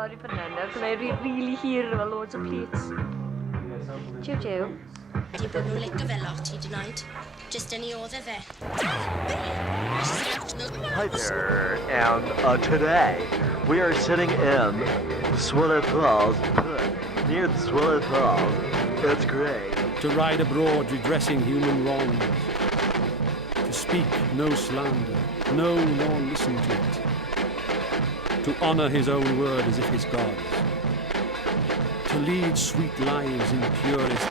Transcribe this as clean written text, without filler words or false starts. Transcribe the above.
Lawr I fyny, gwneud rili hir efo loads o pleats. Jiw jiw. Di bod nhw'n licio fe lot hyd yn oed. Just yn I oedd e fe. Hi there, and today we are sitting in Swilly Falls, near the Swilly Falls. It's great. To ride abroad redressing human wrongs. To speak no slander, no nor listen to it. To honour his own word as if his God's. To lead sweet lives in purest